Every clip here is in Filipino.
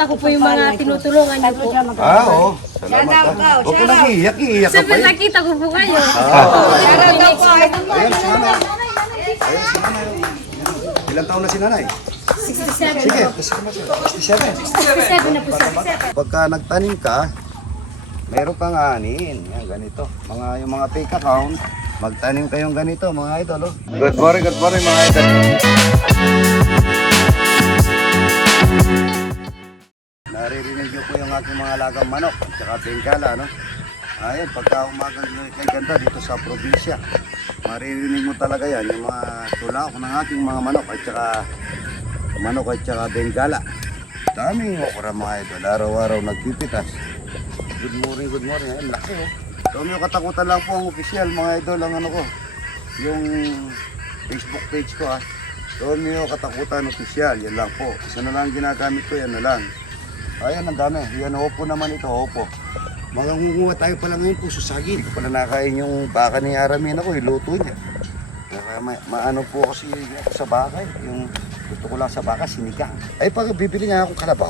nakikita ko po yung mga tinutulungan niyo po. Oo. Salamat. Huwag ka nang iiyak, iiyak ka Siyempre pa eh. nakita ko po kayo. Ayan, si nanay. Ayan, si nanay. Ilang taon na si nanay? 67. Sige, 67. 67 na po sir. Pagka nagtanim ka, meron kang anin. Yan, ganito. Yung mga fake account, magtanim kayong ganito, mga idol. Oh. Good morning, mga idol. Naririnig niyo po yung aking mga alagang manok at saka bengala, no? Ayan, pagka umagang kay ganda dito sa probinsya, maririnig mo talaga yan, yung mga tulak ng aking mga manok at saka bengala. Daming okra mga idol, araw-araw nagpipitas. Good morning, ayan, laki oh. Tommy, katakutan lang po ang opisyal mga idol, ang ano ko, yung Facebook page ko ha. Tommy, katakutan opisyal, yan lang po. Isa na lang ginagamit ko, yan na lang. Ayan, ang dami. Yan, opo naman ito, opo. Mangunguha tayo pala ngayon po sa saging. Hindi ko pala nakain yung baka ni Aramin ako, iluto niya. Kaya maano po kasi ako sa baka, yung gusto ko lang sa baka, sinigang. Ay, pag bibili nga akong kalabaw,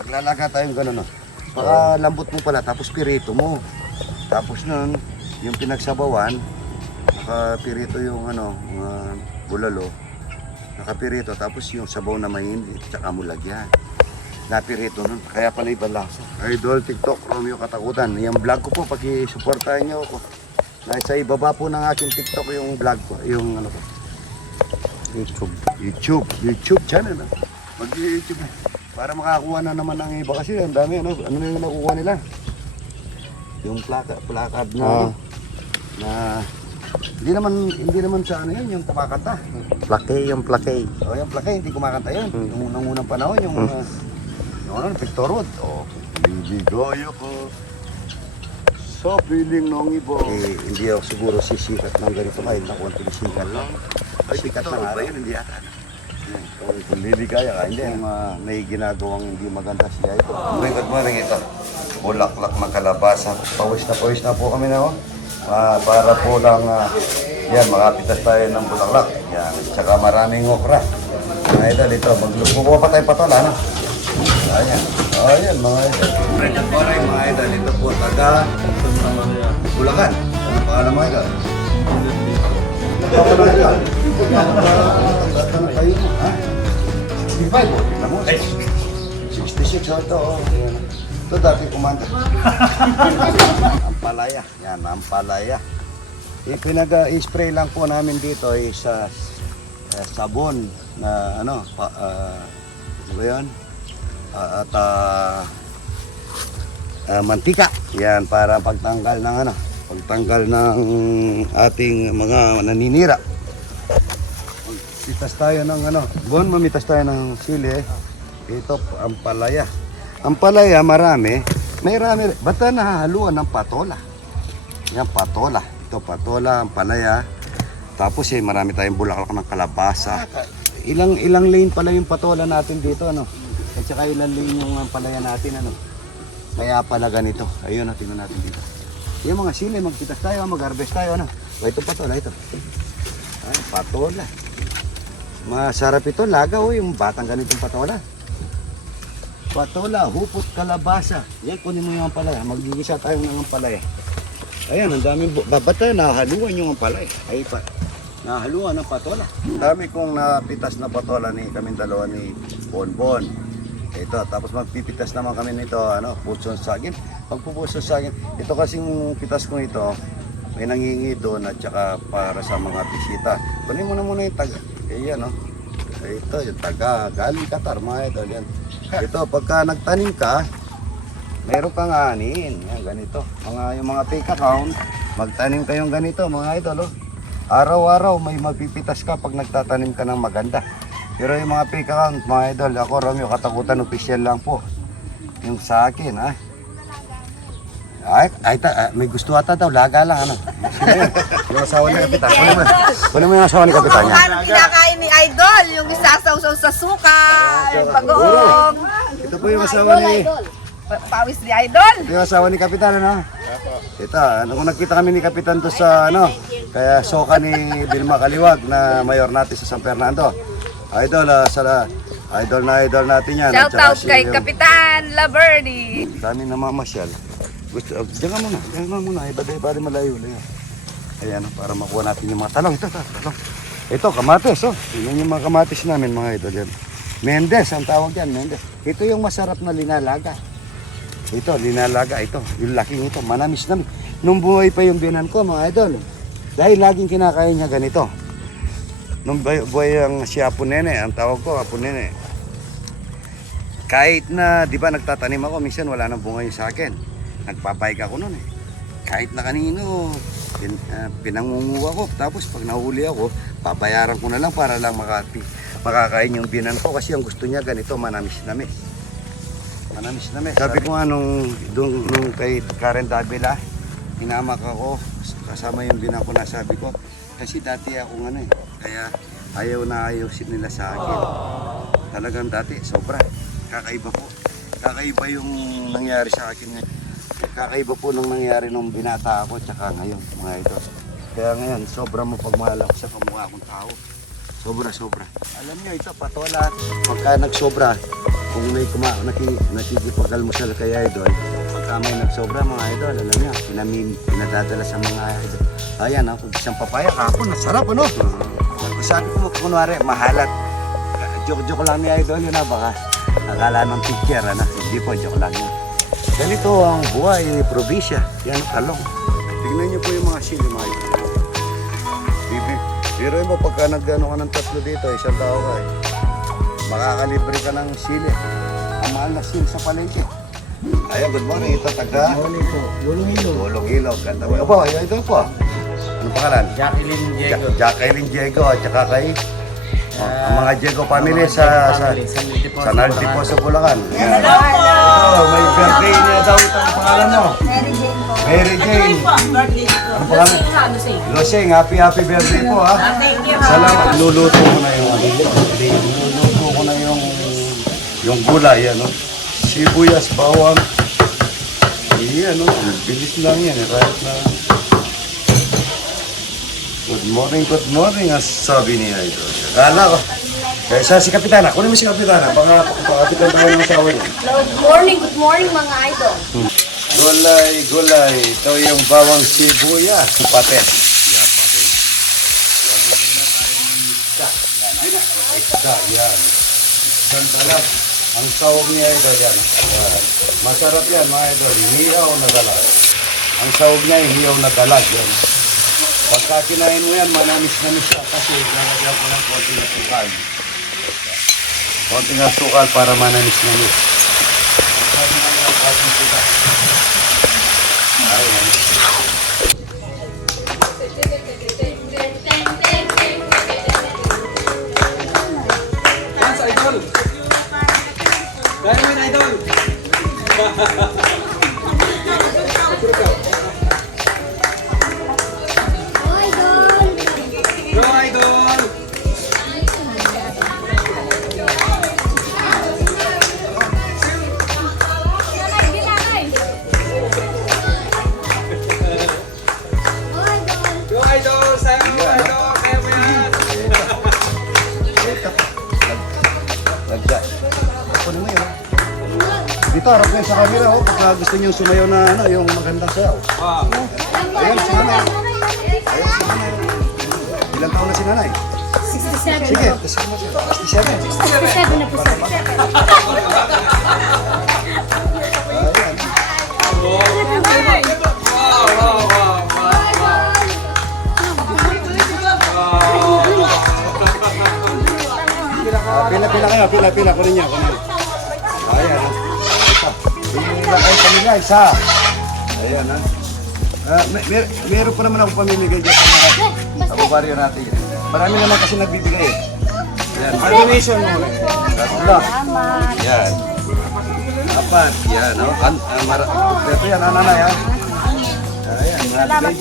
paglalaga tayong gano'n, no? Baka lambot mo pala, tapos pirito mo. Tapos nun, yung pinagsabawan, nakapirito yung ano, bulalo, nakapirito, tapos yung sabaw na mahindi, tsaka mo lagyan. Napirito nun, kaya pala ibang lasa. Idol, TikTok, Romeo Katakutan. Yung vlog ko po, pag-supportahan nyo ako. Nasa ibaba po ng aking TikTok yung vlog ko, yung ano ko. YouTube channel. Mag-YouTube. Para makakuha na naman ng iba kasi ang dami, ano na yung nakukuha nila? Yung placard na, hindi naman sa ano yun, yung kumakanta. Yung plake. O, yung plake, hindi kumakanta yun. Yung unang panahon, yung Victor Road. O, bibigoyo ko sa piling ng iba. Eh, hindi ako siguro sisikat ng ganito kahit na konting sikat lang. Ay, sikat ng araw. Hindi ata. Kung liligaya ka, hindi. Kung may ginagawang hindi maganda siya ito. Good morning ito. Bulaklak na kalabasa. Pawis na po kami na oh. Para po lang, yan, makapitas tayo ng bulaklak. Yan, tsaka maraming okra. Mga idol, ito, maglukuha pa tayo patola, no? Ayan, mga idol. Good mga idol, ito po, taga Bulacan. Ano pangalan mga idol? Ano yan? Ano kayo mo, ha? 65, 66, ito, oh. Ito dati kumanda. Ampalaya. Yan, ampalaya. Pinag-spray lang po namin dito is sabon na ano ba yun? At mantika. Yan, para pagtanggal ng ating mga naninira. Mamitas tayo ng mamitas tayo ng sili. Ito, ampalaya. Ampalaya, marami. Ba't nahahaluan ng patola? Yan, patola. Ito, patola, ampalaya. Tapos marami tayong bulaklak ng kalabasa. Ilang lane pala yung patola natin dito, ano? At saka ilang lane yung ampalaya natin, ano? Kaya pala ganito. Ayun, tingnan natin dito. Yung mga sili, magpitas tayo, mag-harvest tayo, ano? Ito patola, ito. Ay, patola. Masarap ito, lagaw, yung batang ganitong patola. Patola, hupot, kalabasa. Yan, kunin mo yung ampalaya. Magigisa tayo ng ampalaya. Ayan, ang daming babata, nahaluan yung ampalaya. Ay pa, nahaluan ng patola. Dami kong napitas na patola ni kaming dalawa ni Bonbon. Ito, tapos magpipitas naman kami nito, puso saging. Pagpupuso saging, ito kasing pitas ko ito, may nangingi doon at saka para sa mga bisita. Kunin mo na muna yung taga. Ayan, ito, yung taga, galing Qatar, mga idol, yan. Ito, pagka nagtanim ka, meron kang anin. Yan, ganito. Yung mga fake account, magtanim kayong ganito, mga idol. Araw-araw may mapipitas ka pag nagtatanim ka ng maganda. Pero yung mga fake account, mga idol, ako, Romeo Katakutan, official lang po. Yung sa akin, ha? May gusto ata daw, laga lang, ano? Yung asawa ni Kapitan. Kunin mo yung asawa ni Kapitan niya. Ano kinakain ni Idol? Yung isasaw-saw sa suka, yung pag-uong. Ito po yung asawa ni... Pawis ni Idol. Ito yung asawa ni Kapitan, ano? Ito, kung nagkita kami ni Kapitan to sa, kaya soka ni Vilma Kaliwag na mayor natin sa San Fernando. Idol, Idol na idol natin yan. Shout At saka out kay si- Kapitan Laverdi. Dami namamasyal. Gusto, diyan ka muna. Iba malayo. Ayan, para makuha natin yung mga talong. Ito, talong. Ito, kamatis, oh. Yun yung mga kamatis namin, mga idol. Yan. Mendes, ang tawag yan, Mendes. Ito yung masarap na linalaga. Ito, linalaga, ito. Yung laking ito, manamis. Nung buhay pa yung binan ko, mga idol. Dahil laging kinakain niya ganito. Nung buhay ang si Apo Nene, ang tawag ko, Apo Nene. Kahit na, di ba, nagtatanim ako, minsan wala nang bunga yung sa akin. Nagpapahig ako noon eh. Kahit na kanino, pinangunguha ko. Tapos pag nahuli ako, papayaran ko na lang para lang makakain yung binan ko. Kasi ang gusto niya ganito, manamis-namis. Manamis-namis. Sabi ko nga nung kay Karen Davila, hinamak ako, kasama yung binan ko na sabi ko, kasi dati ako kaya ayaw nila sa akin. Talagang dati, sobra. Kakaiba po. Kakaiba yung nangyari sa akin ngayon. Kakaiba po nung nangyari nung binata ako tsaka ngayon, mga idol. Kaya ngayon, sobra mo pagmahal ako sa kamukha akong tao. Sobra. Alam niyo, ito, patola. Pagka nagsobra, kung may nakikipag-almusal kay idol, pagka may nagsobra, mga idol, alam niyo, pinadadala sa mga idol. Ayan, kung isang papaya, kapon, nasarap, ano? Sabi ko, kunwari, mahalat. Joke lang ni idol yun, baka akala ng picture, hindi po, joke lang yun. Ganito ang buhay ni probinsya. Yan ang talong. Tingnan niyo po yung mga sili, mga idol. Pero mo, pagka nagano ka ng tatlo dito, isang tao ka makakalibre ka ng sili. Ang mahal na sili sa palengke. Ayan, good morning. Ito, taga? Gulong Ilog. Ganda mo. Opo, ito po. Anong pangalan? Jacqueline Diego. At saka kay ang mga Diego family sa Naldipo sa Bulacan. Hello po! May birthday niya daw itong pangalan mo. Mary Jane. Ang pangalan? Loseng. Happy birthday po, ha? Salamat. Luluto ko na yung gulay, ano? Sibuyas, bawang. Iyan, bilis lang yan. Right na. Good morning, as sabi niya ito. Kala ko. Kaya si Kapitana, kunin mo si Kapitana. Pakapitan tayo ng asawa niya. Good morning mga idol. Gulay. Ito yung bawang sibuyas. Pates. Yan, pates. Yan. Isang talag. Ang sawag niya ito yan. Masarap yan mga idol. Hiyaw na dalag. Ang sawag niya hiyaw na dalag. Yan. Pagka kinain mo yan, manamis-namis siya kasi nalagyan ko ng konting asukal. Konting asukal para manamis-namis. Dance idol! Dance idol! Go idol! Go idol! Sayo mo idol! Kaya mo yan! Lagda. Ako naman yun. Dito, harap niyo sa camera, pagka gusto niyo sumayaw na yung magandang sayaw. Ayan, si nanay. Ilang taon na si nanay? 67 Sige, po. 67. 67 na po sir. Pila. Kunin niya. Ayan, ito. Pila kayo pamilya, isa. Ayan, meron pa naman ako pamimigay dyan sa baryo natin. Marami naman kasi nagbibigay eh. Ayan, donation mo. Tatlo. Yan. Apat. Yan, no? Ito yan, nanay, ha? Ayan, Salamat,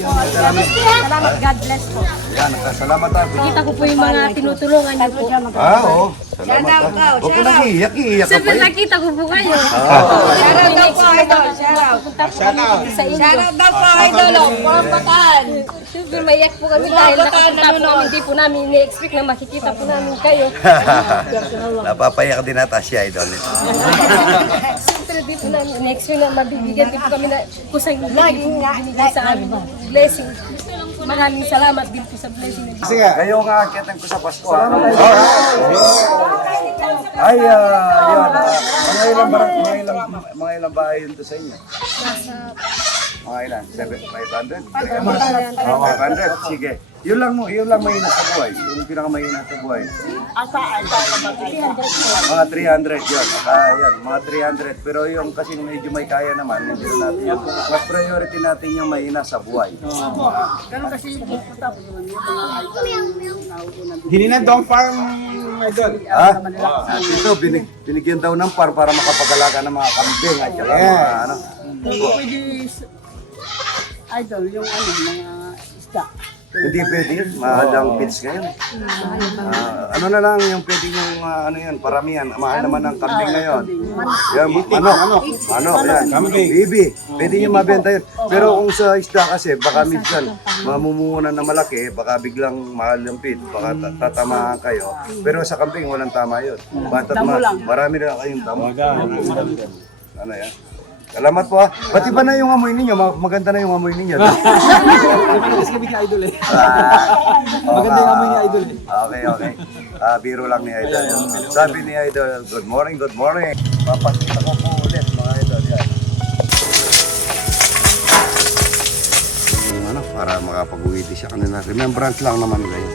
God bless po. Yan, salamat ha. Kita ko po yung mga tinutulungan niyo po. Oo. Salamat ha. Huwag ka nag-iiyak pa Sabi yun. nakita ko po kayo. Shoutout daw po. Idol. Shout out. Pupunta po kami sa inyo. Shout out daw po, Idol. From Bataan. Siyempre, maiyak po kami dahil nakapunta po kami. Hindi po namin ni-expect na makikita po namin kayo. Napapayak din ata siya, idol. Siyempre, di po namin ni-expect na mabibigyan. Di po kami na kusang binigay sa amin. Blessing. Maraming salamat din po sa blessing na Sige, kayo nga akitan ko sa Pasko. Ay, yun. Mga ilang bahay yun to sa inyo? Mga ilan? 500? 500? Sige. Yun lang mahina sa buhay. Yung pinakamahina sa buhay. Mga 300 yun. Yan, mga 300. Pero yung kasi medyo may kaya naman, hindi na natin yun. Mas priority natin yung mahina sa buhay. Hininan Dong Farm, Idol. Ito, binigyan daw ng par para makapag-alaga ng mga kambing at saka mga ano. Idol, yung mga isda. Hindi pwede yun. Mahal ang feeds ngayon. Ano na lang yung pwede yung ano yan, paramihan. Mahal naman ang kambing ngayon. Yan, manok, yan. Bibi, pwede nyo mabenta yun. Pero kung sa isda kasi, baka minsan mamumuhunan na malaki, baka biglang mahal yung feed, baka tatamaan kayo. Pero sa kambing, walang tama yun. Marami na kayong tama. Ano yan? Salamat po ha. Pati ba na yung amoy ninyo? Maganda na yung amoy ninyo. Kasi kami ni Idol eh. Maganda yung amoy ni Idol eh. Okay. Biro lang ni Idol. Sabi ni Idol, good morning. Papakita ko po ulit mga Idol. Yan. Para makapag-uwi din siya kanina. Remembrance lang naman nila yun.